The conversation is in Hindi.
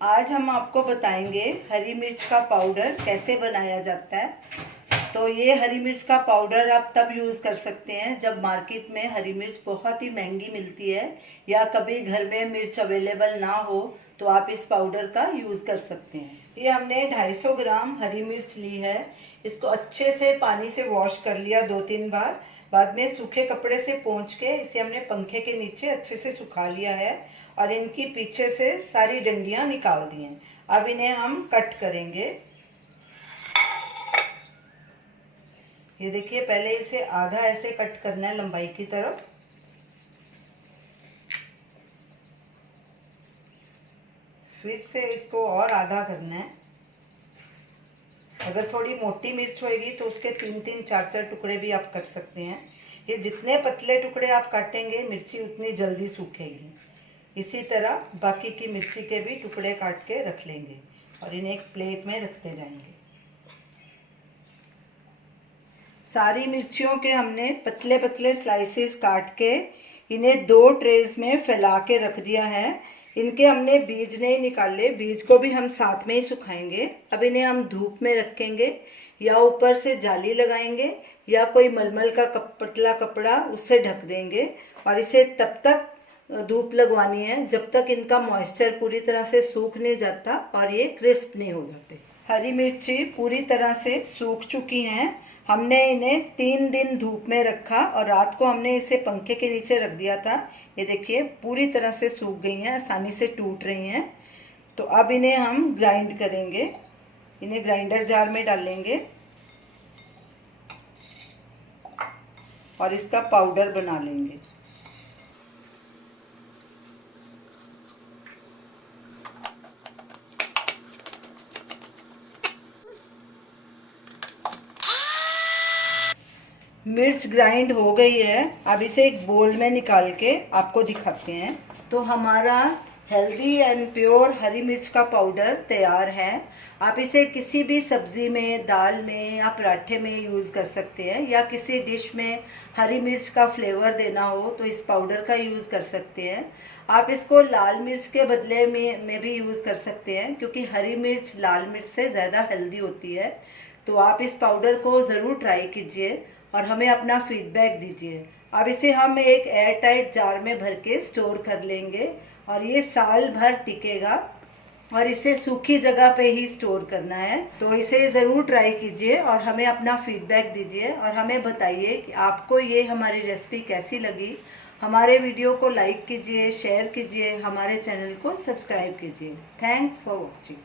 आज हम आपको बताएंगे हरी मिर्च का पाउडर कैसे बनाया जाता है। तो ये हरी मिर्च का पाउडर आप तब यूज़ कर सकते हैं जब मार्केट में हरी मिर्च बहुत ही महंगी मिलती है या कभी घर में मिर्च अवेलेबल ना हो तो आप इस पाउडर का यूज़ कर सकते हैं। ये हमने 250 ग्राम हरी मिर्च ली है। इसको अच्छे से पानी से वॉश कर लिया 2-3 बार। बाद में सूखे कपड़े से पोंछ के इसे हमने पंखे के नीचे अच्छे से सुखा लिया है और इनकी पीछे से सारी डंडियां निकाल दी हैं। अब इन्हें हम कट करेंगे। ये देखिए, पहले इसे आधा ऐसे कट करना है लंबाई की तरफ। फिर से इसको और आधा करना है। अगर थोड़ी मोटी मिर्च होगी तो उसके 3-3 4-4 टुकड़े भी आप कर सकते हैं। ये जितने पतले टुकड़े आप काटेंगे मिर्ची उतनी जल्दी सूखेगी। इसी तरह बाकी की मिर्ची के भी टुकड़े काट के रख लेंगे और इन्हें एक प्लेट में रखते जाएंगे। सारी मिर्चियों के हमने पतले पतले स्लाइसेस काट के इन्हें 2 ट्रेज में फैला के रख दिया है। इनके हमने बीज नहीं निकाले, बीज को भी हम साथ में ही सुखाएंगे। अब इन्हें हम धूप में रखेंगे या ऊपर से जाली लगाएंगे या कोई मलमल का पतला कपड़ा उससे ढक देंगे और इसे तब तक धूप लगवानी है जब तक इनका मॉइस्चर पूरी तरह से सूख नहीं जाता और ये क्रिस्प नहीं हो जाते। हरी मिर्ची पूरी तरह से सूख चुकी हैं। हमने इन्हें 3 दिन धूप में रखा और रात को हमने इसे पंखे के नीचे रख दिया था। ये देखिए पूरी तरह से सूख गई हैं, आसानी से टूट रही हैं। तो अब इन्हें हम ग्राइंड करेंगे। इन्हें ग्राइंडर जार में डालेंगे और इसका पाउडर बना लेंगे। मिर्च ग्राइंड हो गई है। अब इसे एक बोल में निकाल के आपको दिखाते हैं। तो हमारा हेल्दी एंड प्योर हरी मिर्च का पाउडर तैयार है। आप इसे किसी भी सब्ज़ी में, दाल में या पराठे में यूज़ कर सकते हैं या किसी डिश में हरी मिर्च का फ्लेवर देना हो तो इस पाउडर का यूज़ कर सकते हैं। आप इसको लाल मिर्च के बदले में भी यूज़ कर सकते हैं क्योंकि हरी मिर्च लाल मिर्च से ज़्यादा हेल्दी होती है। तो आप इस पाउडर को ज़रूर ट्राई कीजिए और हमें अपना फीडबैक दीजिए। अब इसे हम एक एयर टाइट जार में भर के स्टोर कर लेंगे और ये साल भर टिकेगा और इसे सूखी जगह पे ही स्टोर करना है। तो इसे ज़रूर ट्राई कीजिए और हमें अपना फीडबैक दीजिए और हमें बताइए कि आपको ये हमारी रेसिपी कैसी लगी। हमारे वीडियो को लाइक कीजिए, शेयर कीजिए, हमारे चैनल को सब्सक्राइब कीजिए। Thanks for watching.